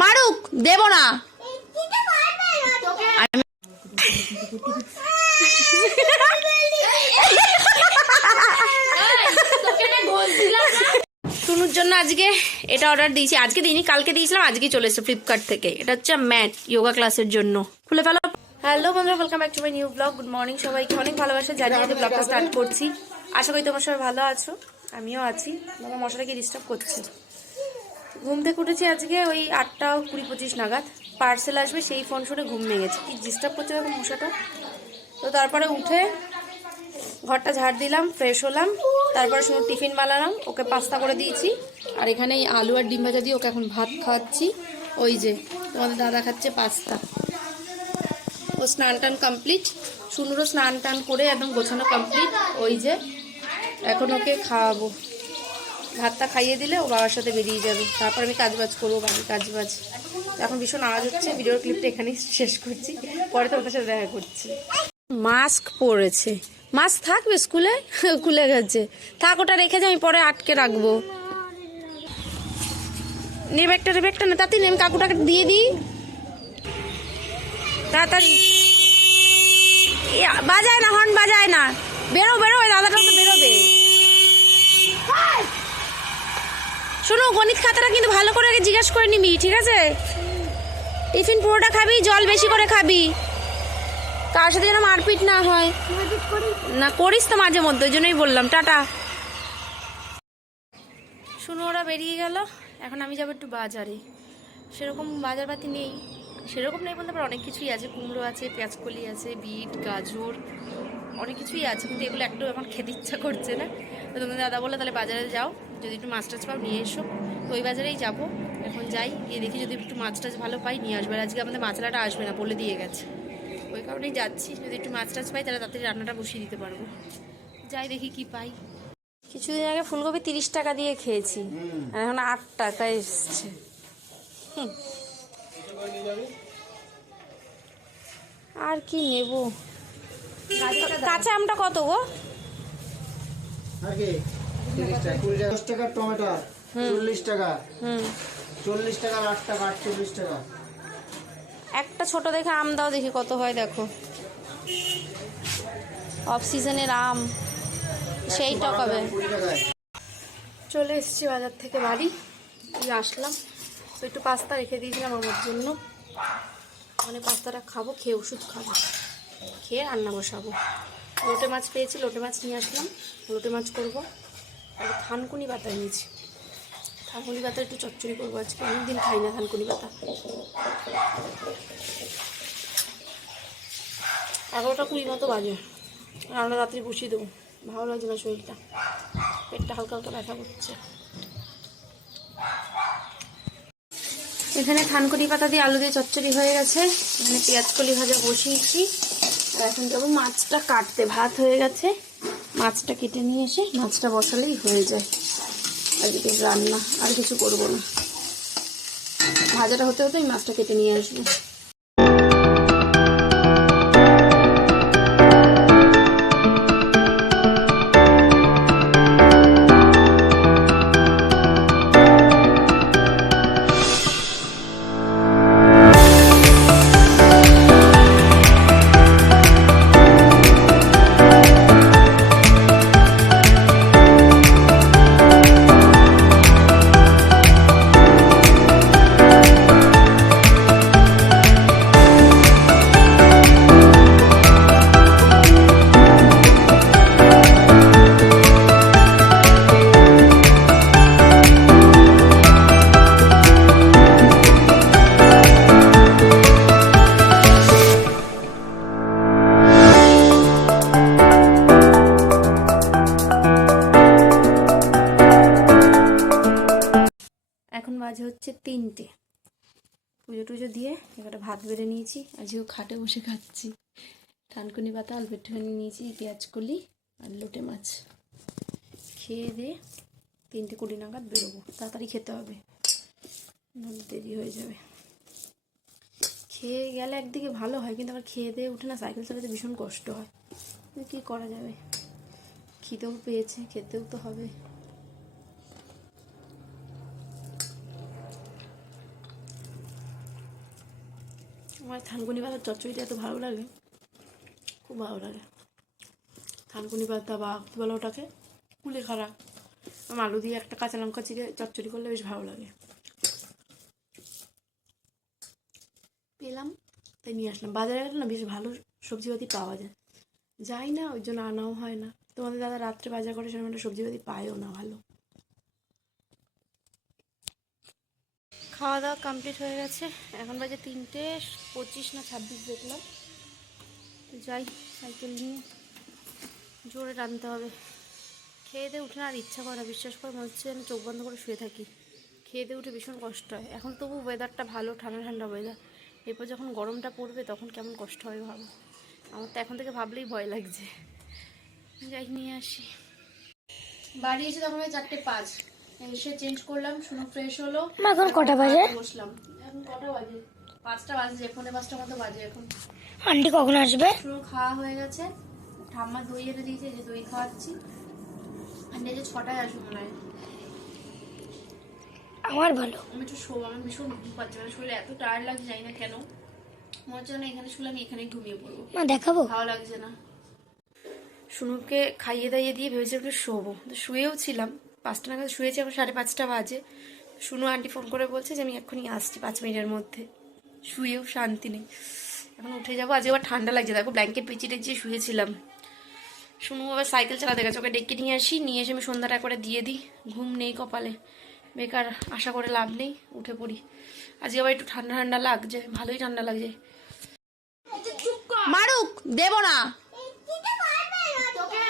মারুক দেব না। টুনুর জন্য আজকে এটা অর্ডার দিয়েছি। আজকে দিইনি কালকে দিয়েছিলাম আজকে চলে এসেছে ফ্লিপকার্ট থেকে। এটা হচ্ছে ম্যাট যোগা ক্লাসের জন্য। খুলে ফেলো। হ্যালো বন্ধুরা welcome back to my new blog good morning সবাইকে। অনেক ভালোবাসা জানিয়ে আজকে ব্লগটা স্টার্ট করছি। আশা করি তোমার সবাই ভালো আছো। আমিও আছি। বাবা মশাটাকে ডিস্টার্ব করছে। ঘুম থেকে উঠেছি আজকে ওই আটটা কুড়ি পঁচিশ নাগাদ। পার্সেল আসবে, সেই ফোন শুনে ঘুম ভেঙেছে কি ডিস্টার্ব করছে দেখো মশাটা? তো তারপরে উঠে ঘরটা ঝাড় দিলাম ফ্রেশ হলাম, তারপরে শুধু টিফিন বানালাম, ওকে পাস্তা করে দিয়েছি। আর এখানে এই আলু আর ডিম ভাজা দিয়ে ওকে এখন ভাত খাওয়াচ্ছি। ওই যে, তোমাদের দাদা খাচ্ছে পাস্তা ও স্নান টান কমপ্লিট শুনুরও স্নান টান করে একদম গোছানো কমপ্লিট ওই যে, এখন ওকে খাওয়াবো। ভাতটা খাইয়ে দিলে ও বাবার সাথে বেরিয়ে যাবে। তারপর আমি কাজবাজ করব বাড়ির কাজবাজ। এখন ভীষণ আওয়াজ হচ্ছে ভিডিওর ক্লিপটা এখানেই শেষ করছি। পরে তো তোমাদের সাথে দেখা করছি। মাস্ক পরেছে। মাস্ক থাকবে স্কুলে? খুলে গেছে। থাক ওটা রেখে যাই আমি পরে আটকে রাখব। নে ব্যাগটা রে ব্যাগটা না নে, আমি কাকুটাকে দিয়ে দিই। তাড়াতাড়ি। বাজায় না হর্ন বাজায় না। বেরো বেরো ওই দাদাটা তো বেরোবে। শোনো, গণিত খাতাটা কিন্তু ভালো করে আগে জিজ্ঞাসা করে নিবি, ঠিক আছে? টিফিন পুরোটা খাবি, জল বেশি করে খাবি। কার সাথে যেন মারপিট না হয়। না, করিস তো মাঝে মধ্যে, ওই জন্যই বললাম, টাটা। শুনো, ওরা বেরিয়ে গেল, এখন আমি যাব একটু বাজারে। সেরকম বাজারপাতি নেই, সেরকম নেই বলতে পারো, অনেক কিছুই আছে, কুমড়ো আছে, পেঁয়াজকলি আছে, বিট, গাজর, অনেক কিছুই আছে, কিন্তু এগুলো একটু আমার খেতে ইচ্ছা করছে না। তো তোমাদের দাদা বলে তাহলে বাজারে যাও। যদি একটু মাছ টাছ পাও নিয়ে এসো। তো ওই বাজারেই যাব। এখন যাই গিয়ে দেখি যদি একটু মাছ টাছ ভালো পাই নিয়ে আসবে। আর আজকে আমাদের মাছলাটা আসবে না বলে দিয়ে গেছে। ওই কারণেই যাচ্ছি। যদি একটু মাছ টাছ পাই তাহলে তাড়াতাড়ি রান্নাটা বসিয়ে দিতে পারব। যাই দেখি কি পাই। কিছুদিন আগে ফুলকপি তিরিশ টাকা দিয়ে খেয়েছি। আর এখন আট টাকায় এসছে। হুম। আর কি নেব? কাঁচা আমটা কত গো? দশ টাকা টমেটো চল্লিশ টাকা। চল্লিশ টাকা আট টাকা আটচল্লিশ টাকা। একটা ছোট দেখে আম দাও দেখি কত হয় দেখো। অফ সিজনের আম সেই টকাবে চলে এসেছি বাজার থেকে বাড়ি আসলাম। তো একটু পাস্তা রেখে দিয়েছিলাম আমার জন্য। মানে পাস্তাটা খাব খেয়ে ওষুধ খাব। খেয়ে রান্না বসাবো। লোটে মাছ পেয়েছি লোটে মাছ নিয়ে আসলাম। লোটে মাছ করব। আর থানকুনি পাতা নিয়েছি থানকুনি পাতা একটু চচ্চড়ি করব আজকে। অনেকদিন খাই না থানকুনি পাতা এগারোটা কুড়ি মতো বাজে। রান্না রাত্রি বসিয়ে দেবো। ভালো লাগছে না শরীরটা। পেটটা হালকা হালকা ব্যথা করছে। এখানে থানকুনি পাতা দিয়ে আলু দিয়ে চচ্চড়ি হয়ে গেছে। এখানে পেঁয়াজ কলি ভাজা বসিয়েছি। আর এখন যাব মাছটা কাটতে। ভাত হয়ে গেছে। মাছটা কেটে নিয়ে এসে মাছটা বসালেই হয়ে যায়। আজকে রান্না, আর কিছু করব না। ভাজাটা হতে হতে আমি মাছটা কেটে নিয়ে আসব। এবারে ভাত বেড়ে নিয়েছি। আজকেও খাটে বসে খাচ্ছি। থানকুনি পাতা অল্প একটুখানি নিয়েছি, পেঁয়াজ, কলি আর লোটে মাছ। খেয়ে দিয়ে তিনটে কুড়ি নাগাদ বেরোবো। তাড়াতাড়ি খেতে হবে দেরি হয়ে যাবে। খেয়ে গেলে একদিকে ভালো হয়, কিন্তু আবার খেয়ে দিয়ে উঠে না সাইকেল চালাতে ভীষণ কষ্ট হয়। কী করা যাবে? খিদেও পেয়েছে, খেতেও তো হবে। আমার থানকুনি পাতার চচ্চড়িটা এত ভালো লাগে? খুব ভালো লাগে। থানকুনি পাতা বা কী বলো ওটাকে? কুলে খাড়া আমার আলু দিয়ে একটা কাঁচা লঙ্কা চিড়ে চচ্চড়ি করলে বেশ ভালো লাগে। পেলাম, তাই নিয়ে আসলাম। বাজারে গেলে না বেশ ভালো সবজিপাতি পাওয়া যায়। যাই না, ওই জন্য আনাও হয় না। তোমাদের দাদা রাত্রে বাজার করে সেরকম একটা সবজিপাতি পায়ও না ভালো। খাওয়া দাওয়া কমপ্লিট হয়ে গেছে। এখন বাজে তিনটে পঁচিশ না ছাব্বিশ দেখলাম। যাই সাইকেল নিয়ে জোরে টানতে হবে। খেয়ে দিয়ে উঠে আর ইচ্ছা করে বিশ্বাস করে মনে হচ্ছে আমি চোখ বন্ধ করে শুয়ে থাকি। খেয়ে দিয়ে উঠে ভীষণ কষ্ট হয়। এখন তবু ওয়েদারটা ভালো, ঠান্ডা ঠান্ডা ওয়েদার এরপর যখন গরমটা পড়বে তখন কেমন কষ্ট হবে ভাবো। আমার তো এখন থেকে ভাবলেই ভয় লাগছে। যাই, নিয়ে আসি। বাড়ি এসে তখন চারটে পাঁচ। এসে চেঞ্জ করলাম শুনো ফ্রেশ হলো। এখন কটা বাজে? বসলাম। এখন কটা বাজে? পাঁচটা বাজে পৌনে পাঁচটার মতো বাজে এখন। আন্টি কখন আসবে? শুরু খাওয়া হয়ে গেছে। ঠাম্মা দই এনে দিয়েছে যে দই খাওয়াচ্ছি। আর এই যে ছটায় আসবে মনে হয়। আমার ভালো। আমি একটু শো আমার ভীষণ ঘুম পাচ্ছে মানে শরীরে এত টায়ার্ড লাগছে জানি না কেন। মনে হচ্ছে না এখানে শুলে আমি এখানেই ঘুমিয়ে পড়ব। মা দেখাবো? ভালো লাগছে না। শুনুকে খাইয়ে দাইয়ে দিয়ে ভেবেছি একটু শোবো। তো শুয়েও ছিলাম। পাঁচটা নাগাদ শুয়েছি, এখন সাড়ে পাঁচটা বাজে। শুনু আন্টি ফোন করে বলছে যে, আমি এক্ষুনি আসছি পাঁচ মিনিটের মধ্যে। শুয়েও শান্তি নেই। এখন উঠে যাব। আজকে আবার ঠান্ডা লাগছে। দেখো ব্ল্যাঙ্কেট পেঁচিয়ে টেঁচিয়ে শুয়েছিলাম। শুনু আবার সাইকেল চালাতে গেছে। ওকে ডেকে নিয়ে আসি। নিয়ে এসে আমি সন্ধ্যাটা করে দিয়ে দিই। ঘুম নেই কপালে। বেকার আশা করে লাভ নেই। উঠে পড়ি। আজকে আবার একটু ঠান্ডা ঠান্ডা লাগছে। ভালোই ঠান্ডা লাগছে। মারুক, দেব না।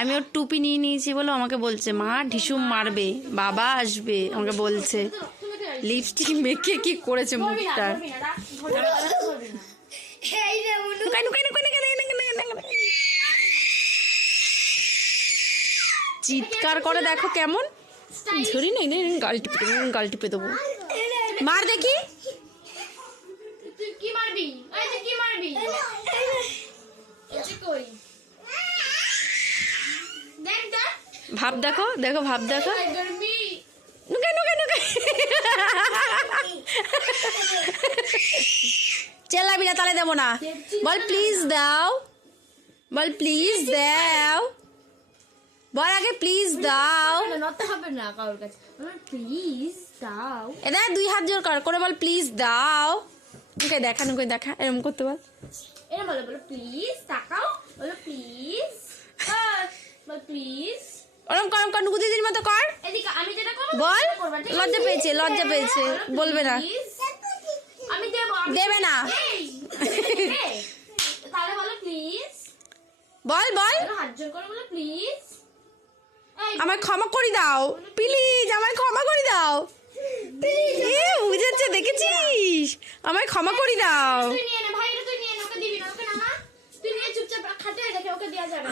আমি ওর টুপি নিয়ে নিয়েছি বলে আমাকে বলছে মা ঢিসুম মারবে বাবা আসবে আমাকে বলছে। লিপস্টিক মেখে কি করেছে মুখটা। চিৎকার করে দেখো কেমন। ধরি না নে, নে, গাল টিপে দেবো গাল টিপে দেবো। মার দেখি। ভাব দেখো দেখো ভাব দেখো। নুকাই নুকাই নুকাই চেল্লাবি না তাহলে দেবো না। বল প্লিজ দাও। বল প্লিজ দাও। বল আগে প্লিজ দাও। হবে প্লিজ দাও এদা দুই হাত জোর কর, করে বল প্লিজ দাও। নুকাই দেখা নুকাই দেখা এরকম করতে বল। এটা বলো বলো প্লিজ তাকাও। বলো প্লিজ বল প্লিজ ওরম কর কর নুকু দিদির মতো কর। এদিকে আমি যেটা করব বল? লজ্জা পেয়েছে লজ্জা পেয়েছে। বলবে না। আমি দেবো দেবে। না। বলো প্লিজ বল বল। হাত করে বলো প্লিজ আমায় ক্ষমা করে দাও। প্লিজ আমায় ক্ষমা করে দাও। এ বুঝেছে দেখেছিস? আমায় ক্ষমা করে দাও। তুই নিয়ে নে ভাই এটা তুই নিয়ে নে ওকে দিবি না ওকে না না তুই নিয়ে চুপচাপ খাটে রেখে ওকে দেওয়া যাবে।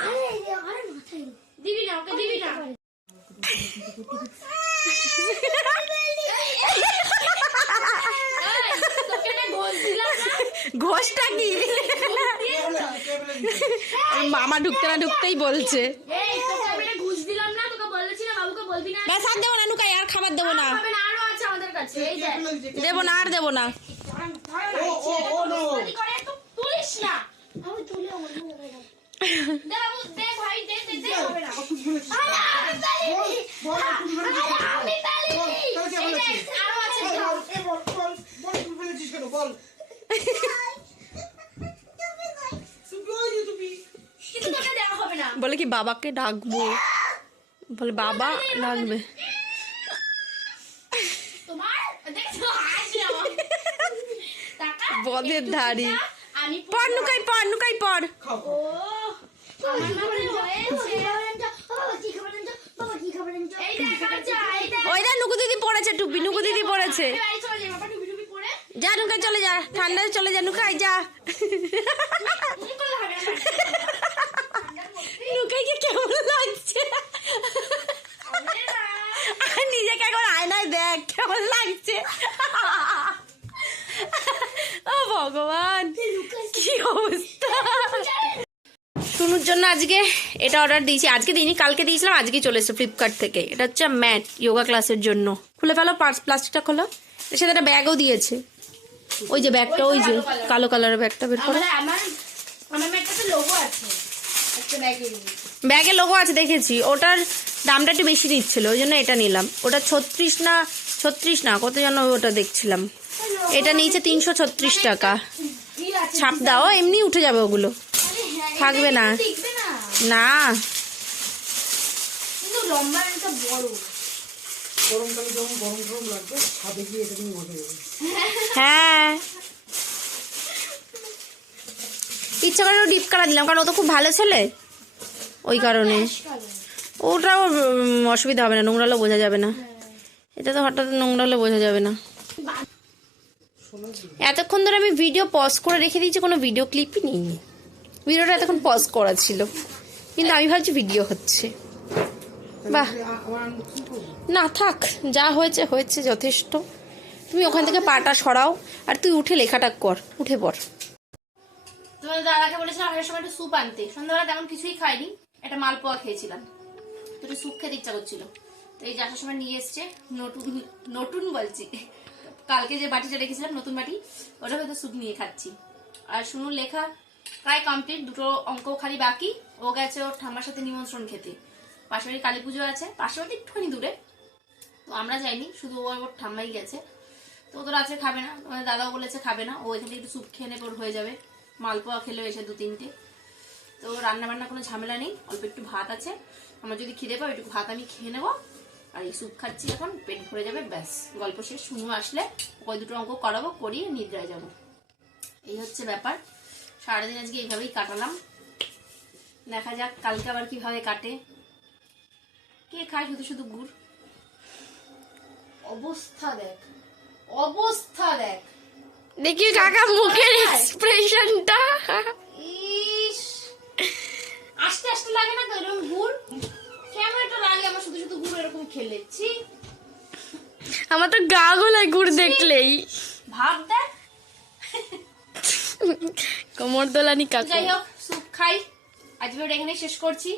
দিবি না ওকে দিবি না ঘোষটা কি মামা ঢুকতে না ঢুকতেই বলছে ব্যাস আর দেবো না নুকাই আর খাবার দেবো না দেবো না আর দেবো না বল কে বাবাকে ডাকবো? বলে বাবা ডাকবে। বদের ধারি পর নুকাই পর নুকাই পর। ওই দা নুকু টুপি। নুকু দিদি পড়েছে। যা চলে যা। ঠান্ডায় চলে যা নুকাই যা। নুকাইকে কেমন লাগছে? নিজেকে একবার আয়নায় দেখ, কেমন লাগছে? ভগবান, কি অবস্থা। আজকে এটা অর্ডার দিয়েছি। আজকে দিইনি কালকে দিয়েছিলাম আজকে চলে এসেছে ফ্লিপকার্ট থেকে। এটা হচ্ছে ম্যাট যোগা ক্লাসের জন্য। খুলে ফেলো প্লাস্টিকটা খোলো। এর সাথে একটা ব্যাগও দিয়েছে। ওই যে ব্যাগটা ওই যে কালো কালারের ব্যাগটা বের করো। ব্যাগে লোগো আছে। দেখেছি। ওটার দামটা একটু বেশি নিচ্ছিল ওই জন্য এটা নিলাম। ওটা ছত্রিশ না ছত্রিশ না কত যেন ওটা দেখছিলাম। এটা নিয়েছে তিনশো ছত্রিশ টাকা। ছাপ দাও এমনি উঠে যাবে ওগুলো। হ্যাঁ থাকবে না। না। কিন্তু লম্বা একটা বড়। গরমকালে যখন গরম গরম লাগবে ছাদে গিয়ে এটা নিয়ে যাবে। হ্যাঁ। ইচ্ছা করে ডিপ কালা দিলাম কারণ ও তো খুব ভালো ছেলে। ওই কারণে। ওটাও অসুবিধা হবে না নোংরালে বোঝা যাবে না। এটা তো হঠাৎ নোংরালে বোঝা যাবে না। এতক্ষণ ধরে আমি ভিডিও পজ করে রেখে দিয়েছি কোনো ভিডিও ক্লিপই নিইনি। ভিডিওটা এতক্ষণ পজ করা ছিল। কিন্তু আমি ভাবছি ভিডিও হচ্ছে। বাহ। না, থাক, যা হয়েছে হয়েছে, যথেষ্ট। তুমি ওখান থেকে পাটা সরাও, আর তুই উঠে লেখাটা কর, উঠে পড়। তোমাদের দাদাকে বলেছিলাম, আসার সময় একটু স্যুপ আনতে। সন্ধ্যাবেলা তেমন কিছুই খাইনি, একটা মালপোয়া খেয়েছিলাম। তো একটু স্যুপ খেতে ইচ্ছা করছিল। তো এই যে আসার সময় নিয়ে এসছে, নতুন নতুন বলছি। কালকে যে বাটিটা রেখেছিলাম, নতুন বাটি, ওটা হয়তো স্যুপ নিয়ে খাচ্ছি। আর শুনুন, লেখা প্রায় কমপ্লিট দুটো অঙ্ক খালি বাকি। ও গেছে ওর ঠাম্মার সাথে নিমন্ত্রণ খেতে। বাড়ি কালী পুজো আছে বাড়ি একটুখানি দূরে। তো আমরা যাইনি, শুধু ও ওর ঠাম্মাই গেছে। তো ও তো রাত্রে খাবে না আমাদের দাদাও বলেছে খাবে না। ও এখান একটু স্যুপ খেয়ে নেবে ওর হয়ে যাবে। মালপোয়া খেলেও এসে দু তিনটে। তো রান্না বান্না কোনো ঝামেলা নেই, অল্প একটু ভাত আছে। আমার যদি খিদে পাও একটু ভাত আমি খেয়ে নেব। আর এই স্যুপ খাচ্ছি এখন, পেট ভরে যাবে, ব্যাস। গল্প শেষ, শুনু আসলে। ওই দুটো অঙ্ক করাবো, করিয়ে নিদ্রায় যাব। এই হচ্ছে ব্যাপার। সারাদিন আজকে এইভাবেই কাটালাম। দেখা যাক কালকে আবার কীভাবে কাটে। কে খায় শুধু শুধু গুড়? অবস্থা দেখ অবস্থা দেখ। দেখি কাকা মুখের এক্সপ্রেশনটা ইস আস্তে আস্তে লাগে না এরকম গুড়? কেমন এটা লাগে? আমার শুধু শুধু গুড় এরকম খেলেছি। আমার তো গা গোলায় গুড় দেখলেই। ভাব দেখ। কোমর দোলানি কাকু। যাই হোক, স্যুপ খাই। আজ ভিডিওটা এখানেই শেষ করছি।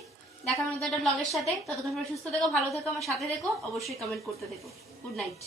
দেখা হবে একটা ব্লগের সাথে। ততক্ষণ সুস্থ থেকো, ভালো থেকো, আমার সাথে থেকো। অবশ্যই কমেন্ট করতে থেকো। Good night